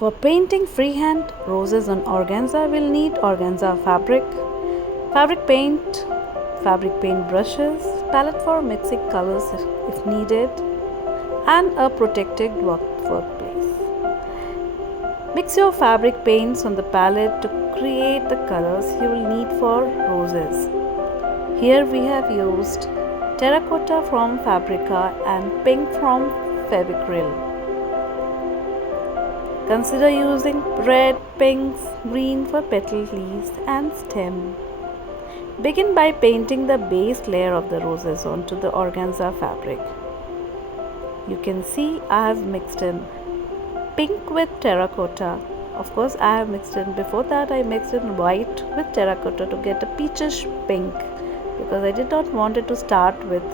For painting freehand roses on organza, we'll need organza fabric, fabric paint brushes, palette for mixing colors if needed, and a protected workplace. Mix your fabric paints on the palette to create the colors you will need for roses. Here we have used terracotta from Fabrica and pink from Fevicryl. Consider using red, pinks, green for petal leaves and stem. Begin by painting the base layer of the roses onto the organza fabric. You can see I have mixed in pink with terracotta. Of course, I have mixed in, before that I mixed in white with terracotta to get a peachish pink, because I did not want it to start with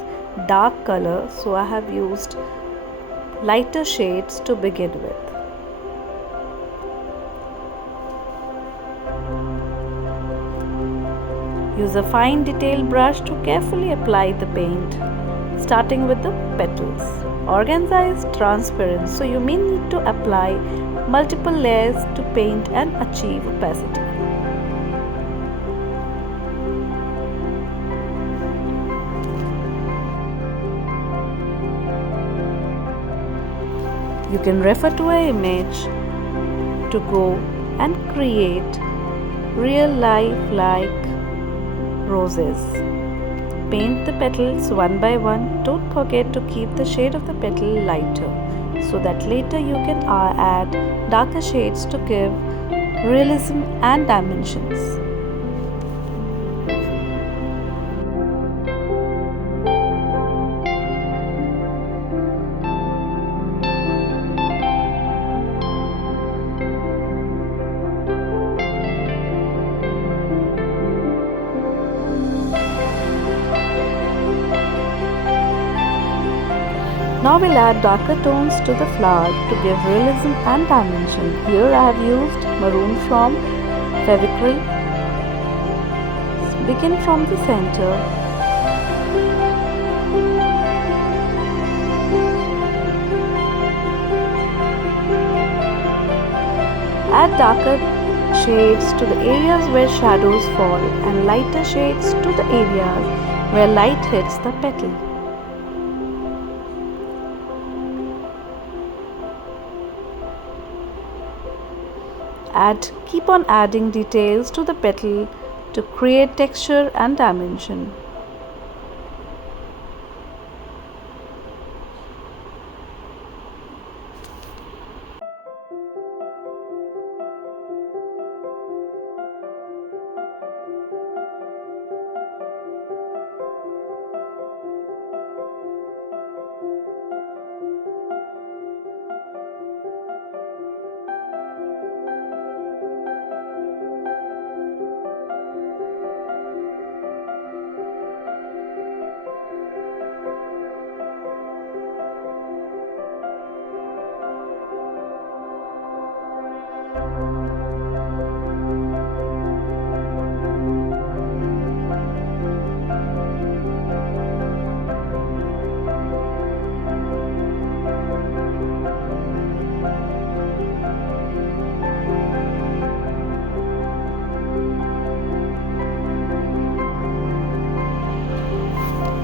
dark color, so I have used lighter shades to begin with. Use a fine detail brush to carefully apply the paint, starting with the petals. Organza is transparent, so you may need to apply multiple layers to paint and achieve opacity. You can refer to an image to go and create real life like roses. Paint the petals one by one. Don't forget to keep the shade of the petal lighter, so that later you can add darker shades to give realism and dimensions. Now we'll add darker tones to the flower to give realism and dimension. Here I have used maroon from Fevicryl. Begin from the center. Add darker shades to the areas where shadows fall and lighter shades to the areas where light hits the petal. Keep on adding details to the petal to create texture and dimension.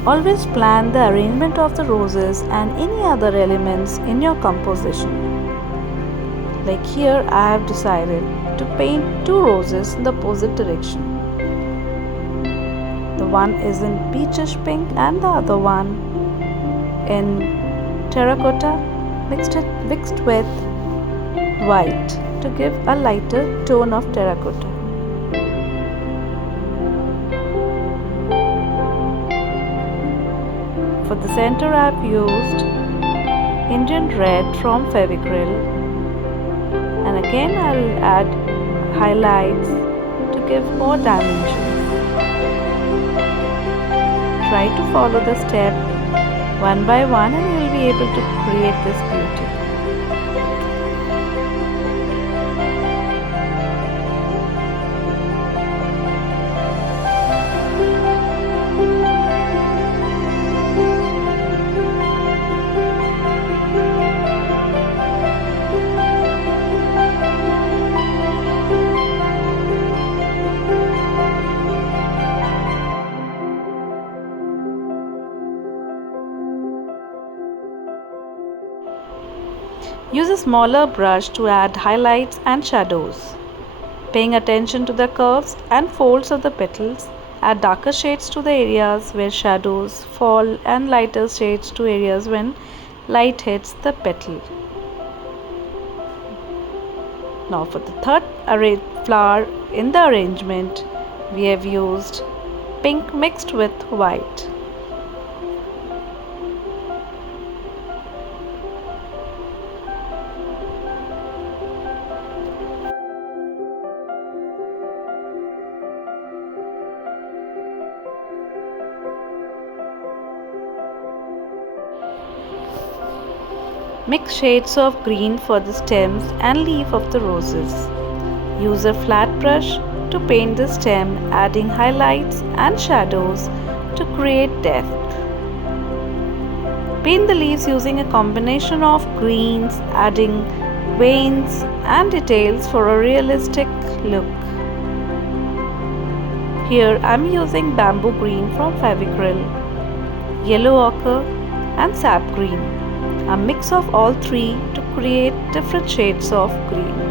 Always plan the arrangement of the roses and any other elements in your composition. Like here, I have decided to paint two roses in the opposite direction. The one is in peachish pink and the other one in terracotta mixed with white to give a lighter tone of terracotta. For the center, I have used Indian red from Fevicryl, and again I will add highlights to give more dimensions. Try to follow the step one by one and you will be able to create this beauty. smaller brush to add highlights and shadows. Paying attention to the curves and folds of the petals, add darker shades to the areas where shadows fall and lighter shades to areas when light hits the petal. Now for the third flower in the arrangement, we have used pink mixed with white. Mix shades of green for the stems and leaf of the roses. Use a flat brush to paint the stem, adding highlights and shadows to create depth. Paint the leaves using a combination of greens, adding veins and details for a realistic look. Here I am using bamboo green from Fevicryl, yellow ochre and sap green. A mix of all three to create different shades of green.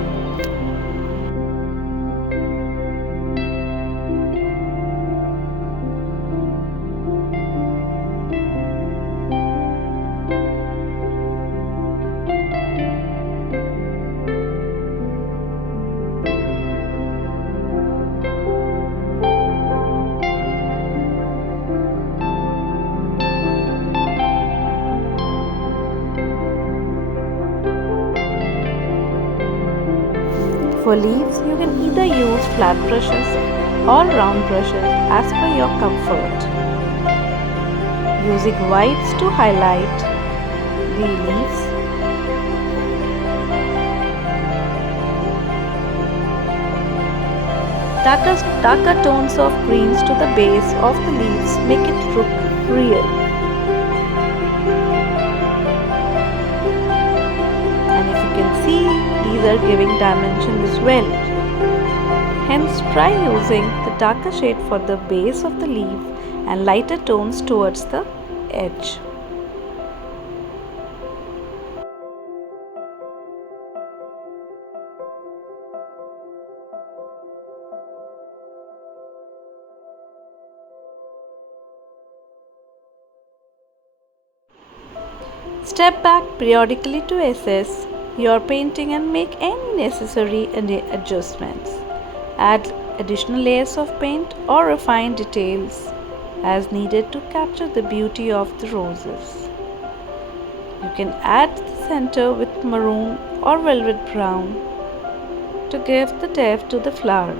For leaves, you can either use flat brushes or round brushes as per your comfort. Using whites to highlight the leaves. Darker tones of greens to the base of the leaves make it look real. And if you can see, these are giving dimension as well. Hence, try using the darker shade for the base of the leaf and lighter tones towards the edge. Step back periodically to assess your painting and make any necessary adjustments. Add additional layers of paint or refine details as needed to capture the beauty of the roses. You can add the center with maroon or velvet brown to give the depth to the flower.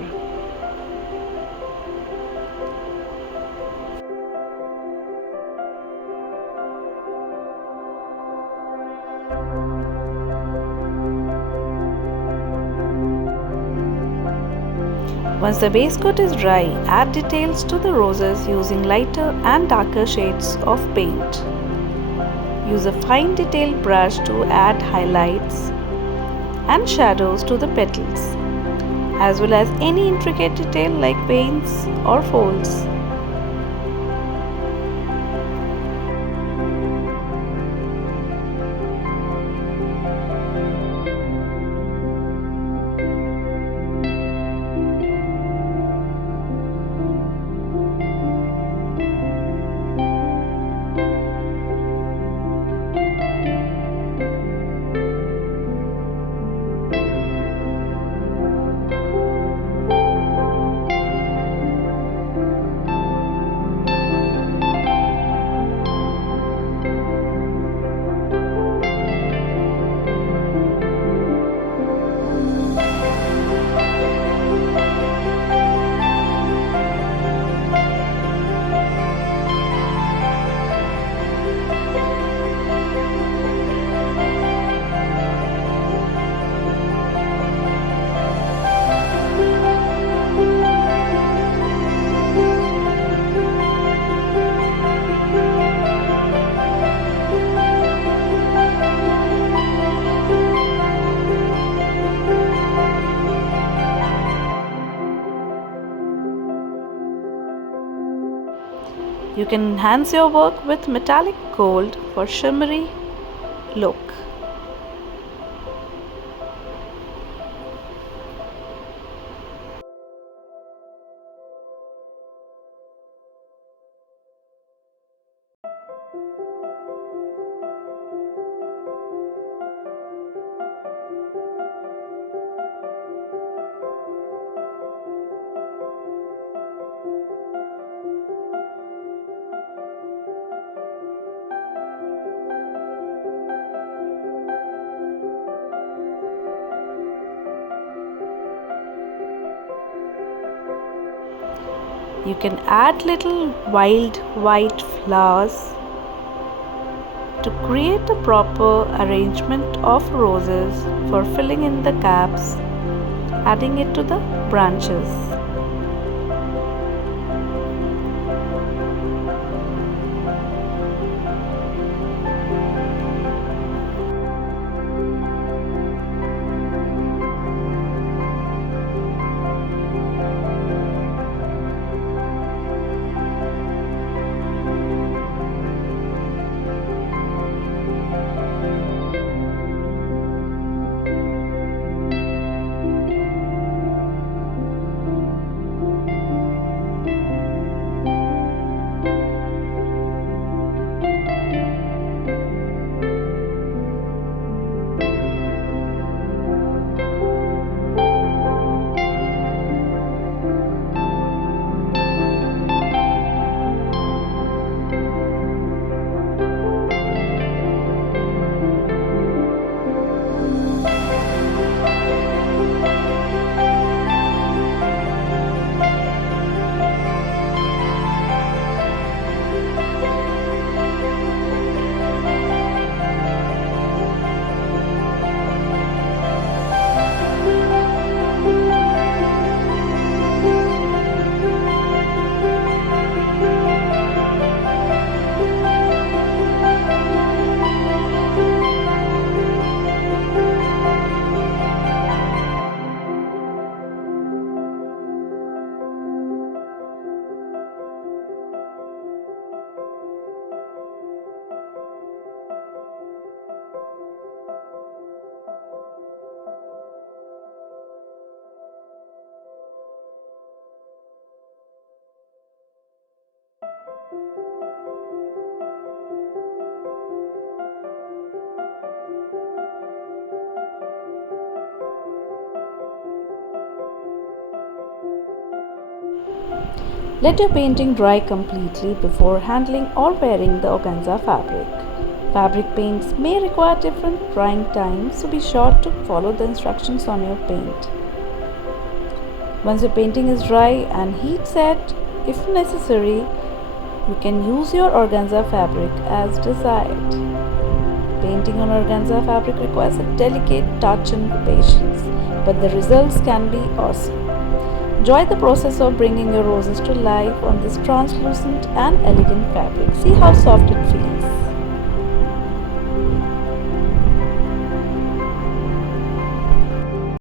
Once the base coat is dry, add details to the roses using lighter and darker shades of paint. Use a fine detail brush to add highlights and shadows to the petals, as well as any intricate detail like veins or folds. You can enhance your work with metallic gold for shimmery look. You can add little wild white flowers to create a proper arrangement of roses for filling in the caps, adding it to the branches. Let your painting dry completely before handling or wearing the organza fabric. Fabric paints may require different drying times, so be sure to follow the instructions on your paint. Once your painting is dry and heat set, if necessary, you can use your organza fabric as desired. Painting on organza fabric requires a delicate touch and patience, but the results can be awesome. Enjoy the process of bringing your roses to life on this translucent and elegant fabric. See how soft it feels.